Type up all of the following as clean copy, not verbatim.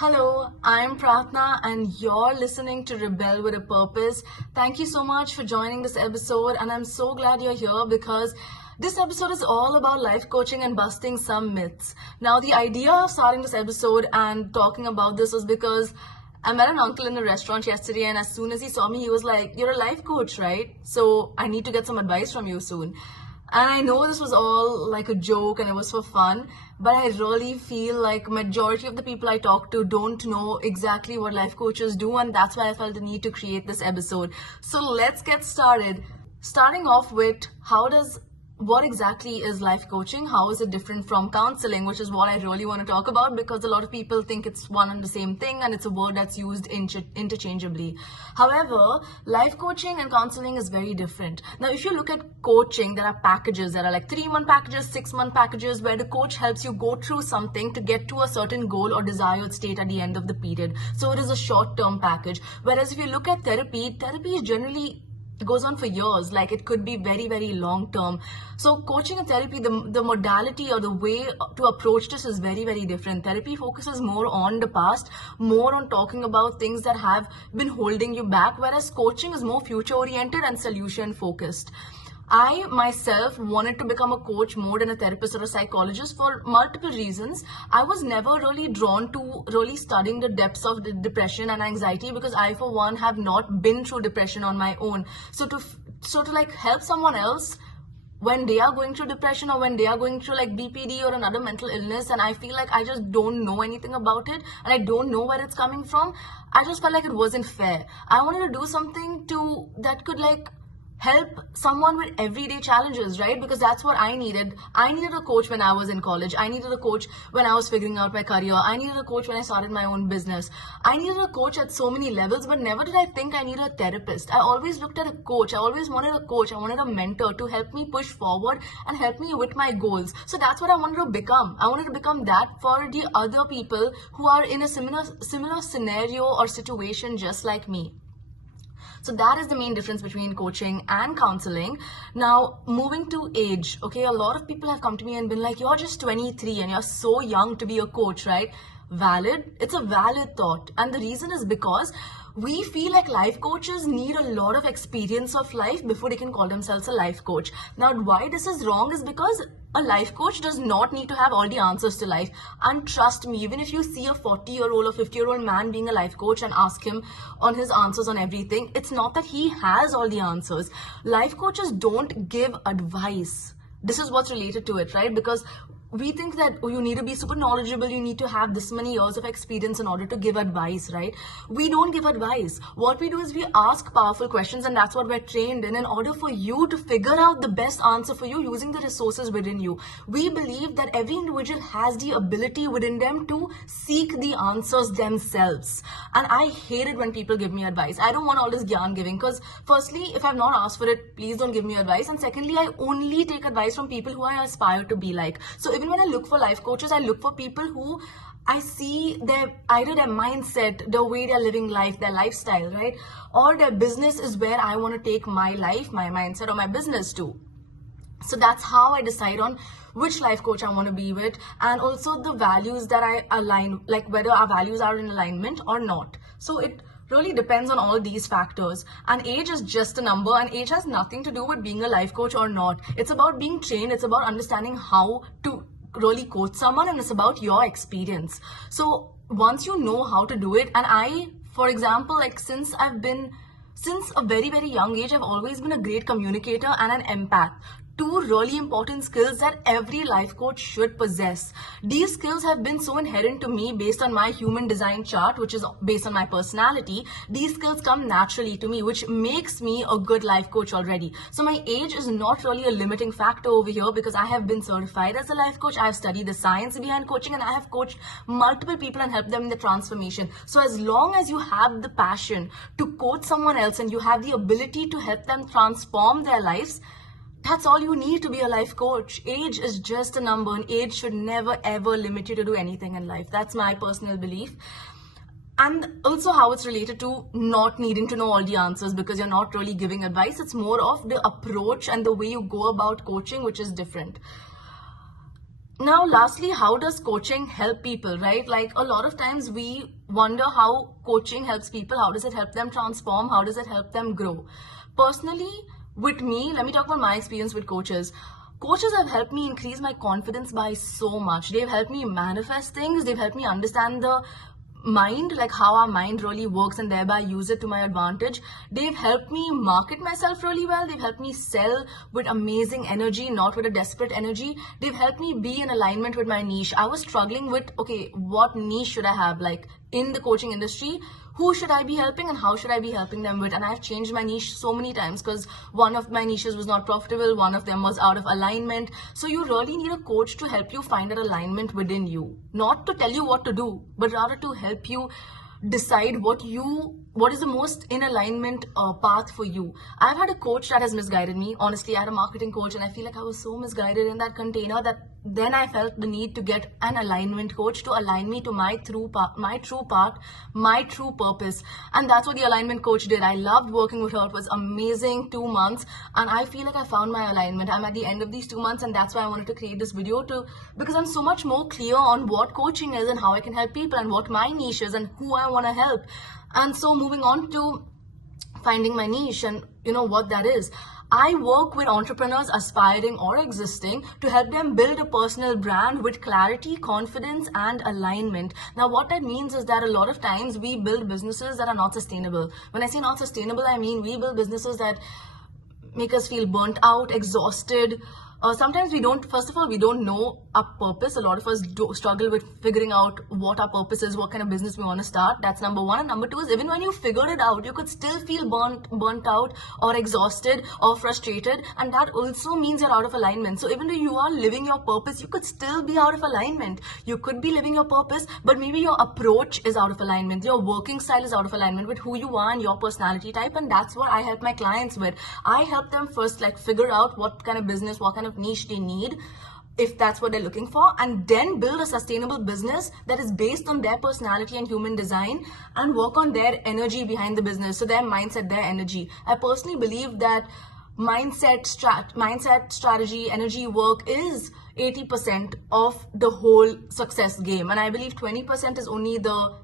Hello, I'm Pratna and you're listening to Rebel with a Purpose. Thank you so much for joining this episode, and I'm so glad you're here because this episode is all about life coaching and busting some myths. Now, the idea of starting this episode and talking about this was because I met an uncle in a restaurant yesterday, and as soon as he saw me, he was like, "You're a life coach, right? So I need to get some advice from you soon." And I know this was all like a joke and it was for fun, but I really feel like majority of the people I talk to don't know exactly what life coaches do, and that's why I felt the need to create this episode. So let's get started. Starting off with what exactly is life coaching? How is it different from counseling, which is what I really want to talk about because a lot of people think it's one and the same thing and it's a word that's used interchangeably. However, life coaching and counseling is very different. Now, if you look at coaching, there are packages. There are like 3-month packages, 6-month packages where the coach helps you go through something to get to a certain goal or desired state at the end of the period. So it is a short-term package. Whereas if you look at therapy is generally goes on for years. Like it could be very, very long term. So coaching and therapy, the modality or the way to approach this is very, very different. Therapy focuses more on the past, more on talking about things that have been holding you back, whereas coaching is more future oriented and solution focused. I myself wanted to become a coach more than a therapist or a psychologist for multiple reasons. I was never really drawn to really studying the depths of the depression and anxiety because I, for one, have not been through depression on my own. So to like help someone else when they are going through depression or when they are going through like BPD or another mental illness, and I feel like I just don't know anything about it and I don't know where it's coming from, I just felt like it wasn't fair. I wanted to do something that could like help someone with everyday challenges, right? Because that's what I needed. I needed a coach when I was in college. I needed a coach when I was figuring out my career. I needed a coach when I started my own business. I needed a coach at so many levels, but never did I think I needed a therapist. I always looked at a coach. I always wanted a coach. I wanted a mentor to help me push forward and help me with my goals. So that's what I wanted to become. I wanted to become that for the other people who are in a similar scenario or situation just like me. So that is the main difference between coaching and counseling. Now, moving to age, okay, a lot of people have come to me and been like, you're just 23 and you're so young to be a coach, right? Valid. It's a valid thought. And the reason is because we feel like life coaches need a lot of experience of life before they can call themselves a life coach. Now, why this is wrong is because a life coach does not need to have all the answers to life. And trust me, even if you see a 40-year-old or 50-year-old man being a life coach and ask him on his answers on everything, it's not that he has all the answers. Life coaches don't give advice. This is what's related to it, right? Because we think that you need to be super knowledgeable, you need to have this many years of experience in order to give advice, right? We don't give advice. What we do is we ask powerful questions, and that's what we're trained in order for you to figure out the best answer for you using the resources within you. We believe that every individual has the ability within them to seek the answers themselves. And I hate it when people give me advice. I don't want all this gyan giving because firstly, if I've not asked for it, please don't give me advice. And secondly, I only take advice from people who I aspire to be like. So even when I look for life coaches, I look for people who I see either their mindset, the way they're living life, their lifestyle, right? Or their business is where I want to take my life, my mindset, or my business to. So that's how I decide on which life coach I want to be with, and also the values that I align, like whether our values are in alignment or not. So it really depends on all these factors. And age is just a number, and age has nothing to do with being a life coach or not. It's about being trained. It's about understanding how to really coach someone, and it's about your experience. So once you know how to do it, and I, for example, like since a very, very young age, I've always been a great communicator and an empath. Two really important skills that every life coach should possess. These skills have been so inherent to me based on my human design chart, which is based on my personality. These skills come naturally to me, which makes me a good life coach already. So my age is not really a limiting factor over here because I have been certified as a life coach. I have studied the science behind coaching, and I have coached multiple people and helped them in the transformation. So as long as you have the passion to coach someone else and you have the ability to help them transform their lives, that's all you need to be a life coach. Age is just a number, and age should never ever limit you to do anything in life. That's my personal belief. And also how it's related to not needing to know all the answers because you're not really giving advice. It's more of the approach and the way you go about coaching, which is different. Now, lastly, how does coaching help people, right? Like a lot of times we wonder how coaching helps people. How does it help them transform? How does it help them grow? Personally, with me, let me talk about my experience with coaches. Coaches have helped me increase my confidence by so much. They've helped me manifest things. They've helped me understand the mind, like how our mind really works, and thereby use it to my advantage. They've helped me market myself really well. They've helped me sell with amazing energy, not with a desperate energy. They've helped me be in alignment with my niche. I was struggling with, okay, what niche should I have, like in the coaching industry? Who should I be helping and how should I be helping them with? And I've changed my niche so many times because one of my niches was not profitable, one of them was out of alignment. So you really need a coach to help you find that alignment within you, not to tell you what to do, but rather to help you decide what is the most in alignment path for you. I've had a coach that has misguided me. Honestly, I had a marketing coach and I feel like I was so misguided in that container that then I felt the need to get an alignment coach to align me to my true path, my true purpose. And that's what the alignment coach did. I loved working with her. It was amazing 2 months and I feel like I found my alignment. I'm at the end of these 2 months and that's why I wanted to create this video because I'm so much more clear on what coaching is and how I can help people and what my niche is and who I want to help. And so moving on to finding my niche and what that is. I work with entrepreneurs aspiring or existing to help them build a personal brand with clarity, confidence, and alignment. Now, what that means is that a lot of times we build businesses that are not sustainable. When I say not sustainable, I mean we build businesses that make us feel burnt out, exhausted. Sometimes we don't know our purpose. A lot of us struggle with figuring out what our purpose is, what kind of business we want to start. That's number one. And number two is, even when you figured it out, you could still feel burnt out or exhausted or frustrated. And that also means you're out of alignment. So even though you are living your purpose, you could still be out of alignment. You could be living your purpose, but maybe your approach is out of alignment. Your working style is out of alignment with who you are and your personality type. And that's what I help my clients with. I help them first figure out what kind of business, what kind of niche they need, if that's what they're looking for, and then build a sustainable business that is based on their personality and human design, and work on their energy behind the business. So their mindset, their energy. I personally believe that mindset, strategy, energy work is 80% of the whole success game, and I believe 20% is only the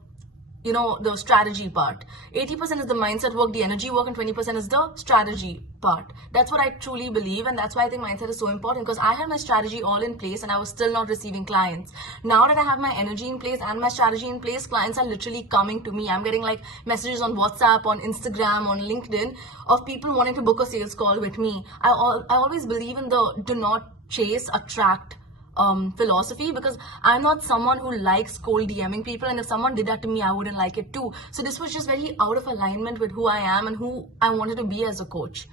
strategy part. 80% is the mindset work, the energy work, and 20% is the strategy part. That's what I truly believe, and that's why I think mindset is so important, because I had my strategy all in place and I was still not receiving clients. Now that I have my energy in place and my strategy in place, clients are literally coming to me. I'm getting messages on WhatsApp, on Instagram, on LinkedIn of people wanting to book a sales call with me. I always believe in the do not chase, attract philosophy, because I'm not someone who likes cold DMing people, and if someone did that to me, I wouldn't like it too. So this was just very out of alignment with who I am and who I wanted to be as a coach.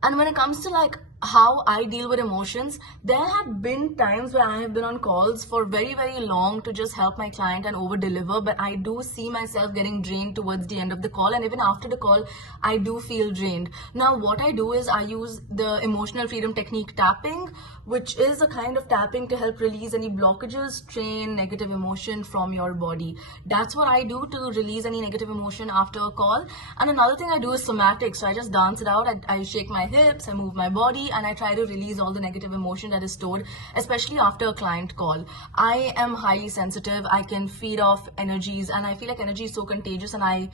And when it comes to how I deal with emotions, there have been times where I have been on calls for very, very long to just help my client and over deliver, but I do see myself getting drained towards the end of the call, and even after the call I do feel drained. Now what I do is I use the emotional freedom technique tapping, which is a kind of tapping to help release any blockages, strain, negative emotion from your body. That's what I do to release any negative emotion after a call. And another thing I do is somatic. So I just dance it out. I shake my hips, I move my body, and I try to release all the negative emotion that is stored, especially after a client call. I am highly sensitive. I can feed off energies, and I feel like energy is so contagious, and I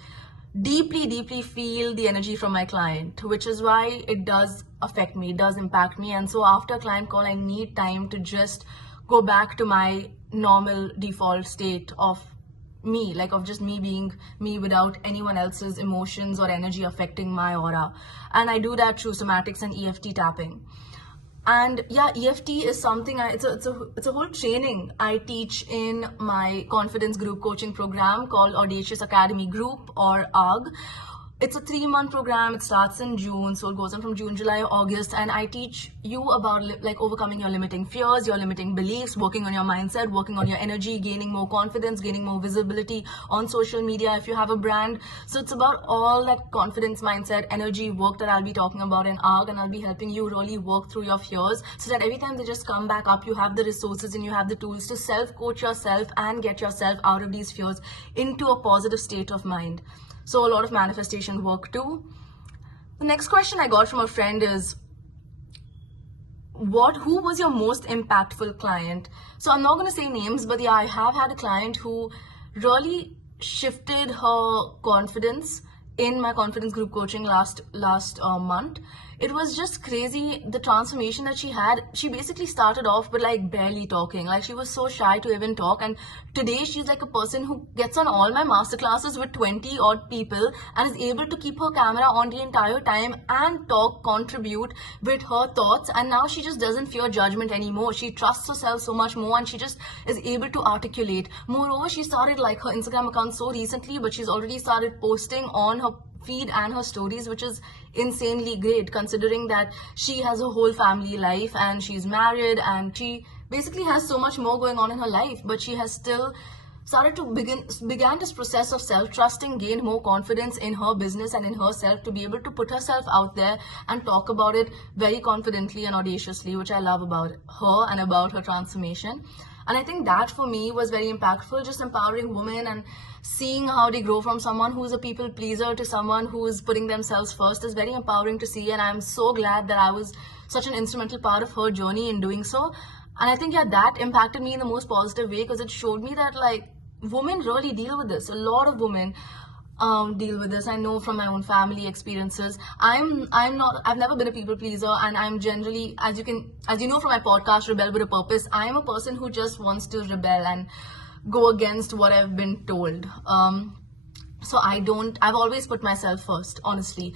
deeply feel the energy from my client, which is why it does affect me, it does impact me. And so after a client call, I need time to just go back to my normal default state of me, of just me being me without anyone else's emotions or energy affecting my aura. And I do that through somatics and EFT tapping. And yeah, EFT is something it's a whole training I teach in my confidence group coaching program called Audacious Academy Group, or AUG. It's a 3-month program. It starts in June, so it goes on from June, July, August, and I teach you about overcoming your limiting fears, your limiting beliefs, working on your mindset, working on your energy, gaining more confidence, gaining more visibility on social media if you have a brand. So it's about all that confidence, mindset, energy work that I'll be talking about in ARG, and I'll be helping you really work through your fears so that every time they just come back up, you have the resources and you have the tools to self-coach yourself and get yourself out of these fears into a positive state of mind. So a lot of manifestation work too. The next question I got from a friend is, who was your most impactful client? So I'm not going to say names, but yeah, I have had a client who really shifted her confidence in my confidence group coaching last month. It was just crazy, the transformation that she had. She basically started off with like barely talking, like she was so shy to even talk, and today she's like a person who gets on all my masterclasses with 20 odd people and is able to keep her camera on the entire time and talk, contribute with her thoughts. And now she just doesn't fear judgment anymore. She trusts herself so much more, and she just is able to articulate. Moreover, she started like her Instagram account so recently, but she's already started posting on her feed and her stories, which is insanely great considering that she has a whole family life and she's married and she basically has so much more going on in her life, but she has still started to began this process of self-trusting, gained more confidence in her business and in herself to be able to put herself out there and talk about it very confidently and audaciously, which I love about her and about her transformation. And I think that for me was very impactful, just empowering women and seeing how they grow from someone who's a people pleaser to someone who's putting themselves first is very empowering to see. And I'm so glad that I was such an instrumental part of her journey in doing so. And I think, yeah, that impacted me in the most positive way, because it showed me that like women really deal with this. A lot of women deal with this. I know from my own family experiences. I've never been a people pleaser, and I'm generally, as you know from my podcast, Rebel with a Purpose, I am a person who just wants to rebel and go against what I've been told. So I've always put myself first, honestly.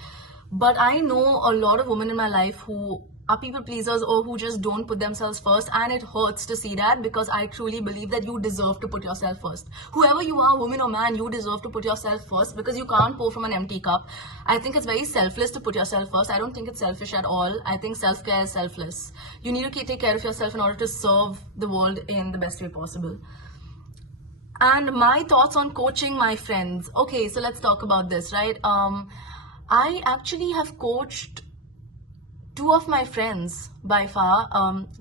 But I know a lot of women in my life who are people pleasers or who just don't put themselves first, and it hurts to see that, because I truly believe that you deserve to put yourself first. Whoever you are, woman or man, you deserve to put yourself first, because you can't pour from an empty cup. I think it's very selfless to put yourself first. I don't think it's selfish at all. I think self-care is selfless. You need to take care of yourself in order to serve the world in the best way possible. And my thoughts on coaching my friends. Okay, so let's talk about this, right? I actually have coached two of my friends by far.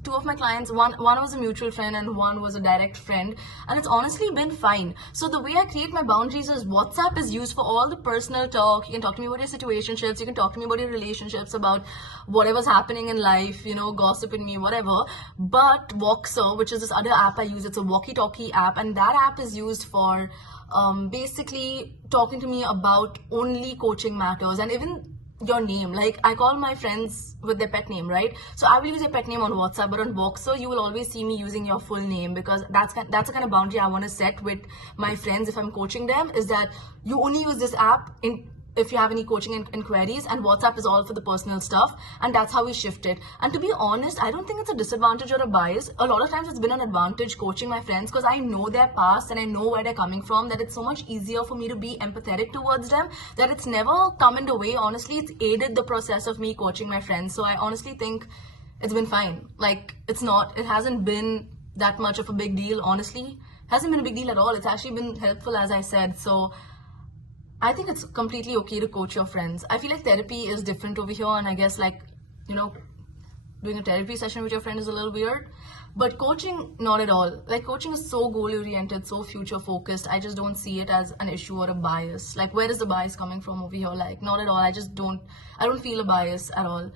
Two of my clients, one was a mutual friend and one was a direct friend, and it's honestly been fine. So the way I create my boundaries is WhatsApp is used for all the personal talk. You can talk to me about your situationships, you can talk to me about your relationships, about whatever's happening in life, gossip in me, whatever. But Voxer, which is this other app I use, it's a walkie-talkie app, and that app is used for basically talking to me about only coaching matters, and even your name. Like, I call my friends with their pet name, right? So I will use your pet name on WhatsApp, but on Voxer you will always see me using your full name, because that's the kind of boundary I want to set with my friends if I'm coaching them, is that you only use this app if you have any coaching inquiries, and WhatsApp is all for the personal stuff. And that's how we shift it. And to be honest, I don't think it's a disadvantage or a bias. A lot of times it's been an advantage coaching my friends, because I know their past and I know where they're coming from, that it's so much easier for me to be empathetic towards them, that it's never come in the way. Honestly, it's aided the process of me coaching my friends. So I honestly think it's been fine. Like, it hasn't been that much of a big deal, honestly. It hasn't been a big deal at all. It's actually been helpful, as I said. So I think it's completely okay to coach your friends. I feel like therapy is different over here, and I guess doing a therapy session with your friend is a little weird. But coaching, not at all. Like, coaching is so goal-oriented, so future-focused. I just don't see it as an issue or a bias. Like, where is the bias coming from over here? Like, not at all. I don't feel a bias at all.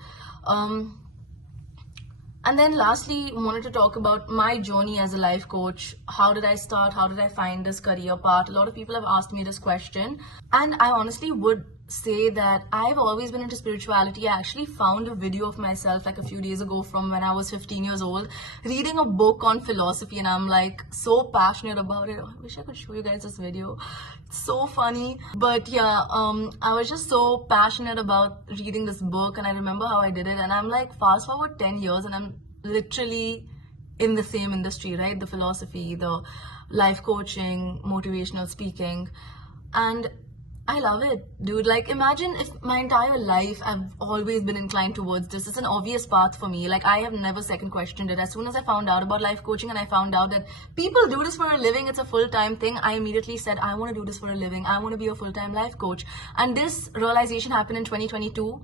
And then lastly, I wanted to talk about my journey as a life coach. How did I start? How did I find this career path? A lot of people have asked me this question, and I honestly would say that I've always been into spirituality. I actually found a video of myself like a few days ago from when I was 15 years old, reading a book on philosophy, and I'm like so passionate about it. I wish I could show you guys this video. It's so funny. But yeah, I was just so passionate about reading this book, and I remember how I did it, and I'm like, fast forward 10 years and I'm literally in the same industry, right? The philosophy, the life coaching, motivational speaking, and I love it, dude. Like, imagine if my entire life I've always been inclined towards this. It's an obvious path for me. Like, I have never second questioned it. As soon as I found out about life coaching and I found out that people do this for a living, it's a full-time thing, I immediately said, I want to do this for a living. I want to be a full-time life coach. And this realization happened in 2022.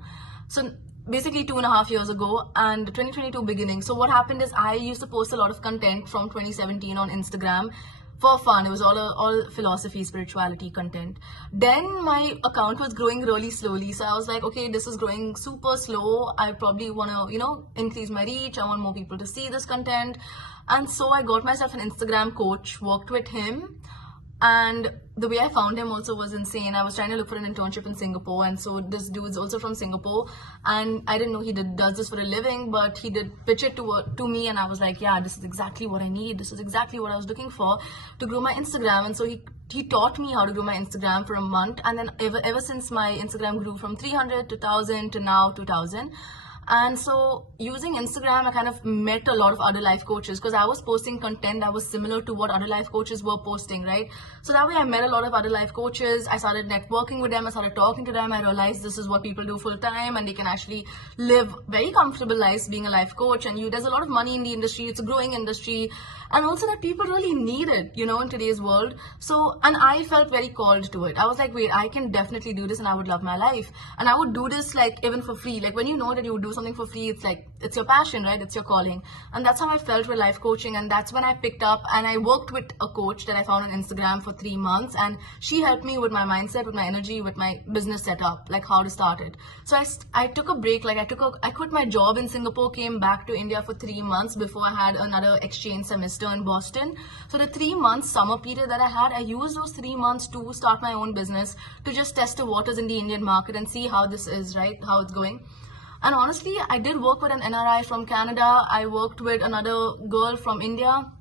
So basically 2.5 years ago, and 2022 beginning. So what happened is I used to post a lot of content from 2017 on Instagram, for fun. It was all philosophy, spirituality content. Then my account was growing really slowly. So I was like, okay, this is growing super slow. I probably want to, increase my reach. I want more people to see this content. And so I got myself an Instagram coach, worked with him. And the way I found him also was insane. I was trying to look for an internship in Singapore, and so this dude's also from Singapore, and I didn't know he does this for a living, but he did pitch it to me, and I was like, yeah, this is exactly what I need. This is exactly what I was looking for to grow my Instagram. And so he taught me how to grow my Instagram for a month, and then ever since my Instagram grew from 300 to 1,000 to now 2,000. And so using Instagram, I kind of met a lot of other life coaches because I was posting content that was similar to what other life coaches were posting, right? So that way I met a lot of other life coaches. I started networking with them. I started talking to them. I realized this is what people do full time, and they can actually live very comfortable lives being a life coach. And there's a lot of money in the industry. It's a growing industry. And also that people really need it, in today's world. So, and I felt very called to it. I was like, wait, I can definitely do this and I would love my life. And I would do this like even for free. Like when you know that you would do something for free, it's like, it's your passion, right? It's your calling. And that's how I felt with life coaching. And that's when I picked up and I worked with a coach that I found on Instagram for 3 months. And she helped me with my mindset, with my energy, with my business setup, like how to start it. So I took a break. Like I quit my job in Singapore, came back to India for 3 months before I had another exchange semester in Boston. So the 3 months summer period that I had, I used those 3 months to start my own business, to just test the waters in the Indian market and see how this is, right? How it's going. And honestly, I did work with an NRI from Canada. I worked with another girl from India.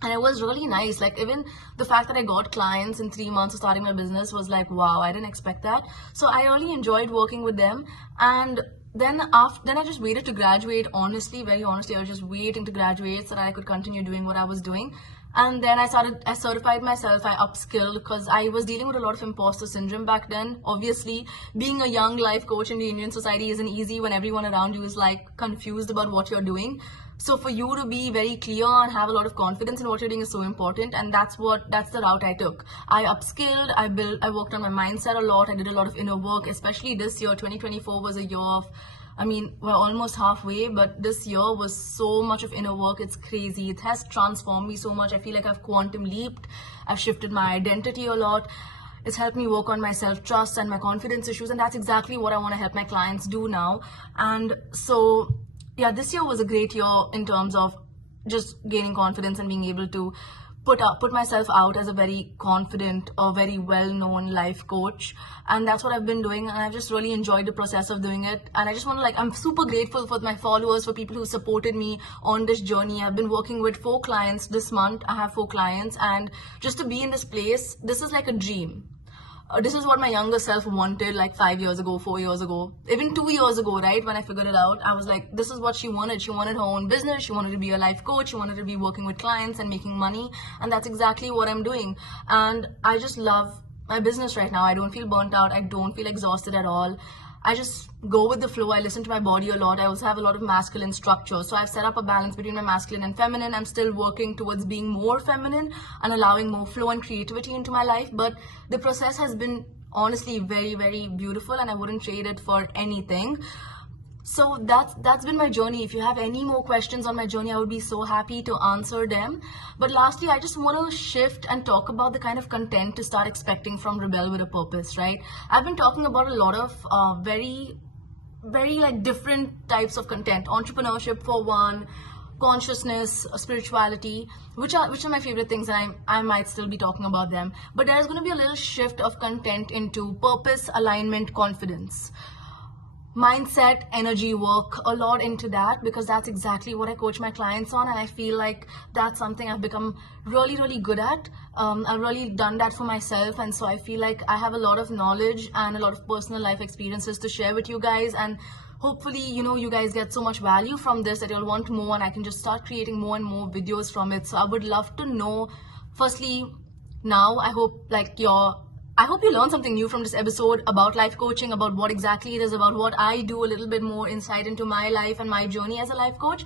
And it was really nice. Like even the fact that I got clients in 3 months of starting my business was like, wow, I didn't expect that. So I really enjoyed working with them. And then I just waited to graduate. Honestly, very honestly, I was just waiting to graduate so that I could continue doing what I was doing. And then I certified myself, I upskilled because I was dealing with a lot of imposter syndrome back then. Obviously, being a young life coach in the Indian society isn't easy when everyone around you is like confused about what you're doing. So for you to be very clear and have a lot of confidence in what you're doing is so important. And that's the route I took. I upskilled, I worked on my mindset a lot. I did a lot of inner work, especially this year. 2024 was a year of, we're almost halfway, but this year was so much of inner work. It's crazy. It has transformed me so much. I feel like I've quantum leaped. I've shifted my identity a lot. It's helped me work on my self-trust and my confidence issues. And that's exactly what I want to help my clients do now. And so, yeah, this year was a great year in terms of just gaining confidence and being able to put myself out as a very confident or very well-known life coach. And that's what I've been doing, and I've just really enjoyed the process of doing it. And I just want to I'm super grateful for my followers, for people who supported me on this journey. I've been working with 4 clients this month. I have 4 clients, and just to be in this place, this is like a dream. This is what my younger self wanted like 5 years ago, 4 years ago, even 2 years ago, right? When I figured it out, I was like, this is what she wanted. She wanted her own business. She wanted to be a life coach. She wanted to be working with clients and making money. And that's exactly what I'm doing. And I just love my business right now. I don't feel burnt out. I don't feel exhausted at all. I just go with the flow. I listen to my body a lot. I also have a lot of masculine structure. So I've set up a balance between my masculine and feminine. I'm still working towards being more feminine and allowing more flow and creativity into my life. But the process has been honestly very, very beautiful, and I wouldn't trade it for anything. So that's been my journey. If you have any more questions on my journey, I would be so happy to answer them. But lastly, I just want to shift and talk about the kind of content to start expecting from Rebel with a Purpose, right? I've been talking about a lot of very like different types of content. Entrepreneurship for one, consciousness, spirituality, which are my favorite things, and I might still be talking about them. But there's going to be a little shift of content into purpose, alignment, confidence, mindset, energy work, a lot into that, because that's exactly what I coach my clients on. And I feel like that's something I've become really, really good at. I've really done that for myself. And so I feel like I have a lot of knowledge and a lot of personal life experiences to share with you guys. And hopefully, you guys get so much value from this that you'll want more, and I can just start creating more and more videos from it. So I would love to know, firstly, now I hope you learned something new from this episode about life coaching, about what exactly it is, about what I do, a little bit more insight into my life and my journey as a life coach.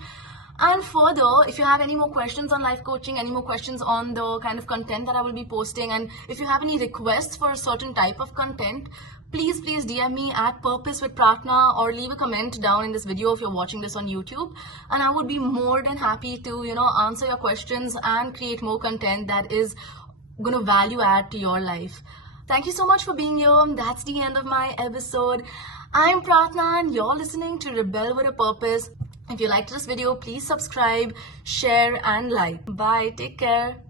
And further, if you have any more questions on life coaching, any more questions on the kind of content that I will be posting, and if you have any requests for a certain type of content, please DM me at Purpose with Pratna, or leave a comment down in this video if you're watching this on YouTube, and I would be more than happy to answer your questions and create more content that is going to value add to your life. Thank you so much for being here. That's the end of my episode. I'm Pratna and you're listening to Rebel with a Purpose. If you liked this video, please subscribe, share and like. Bye. Take care.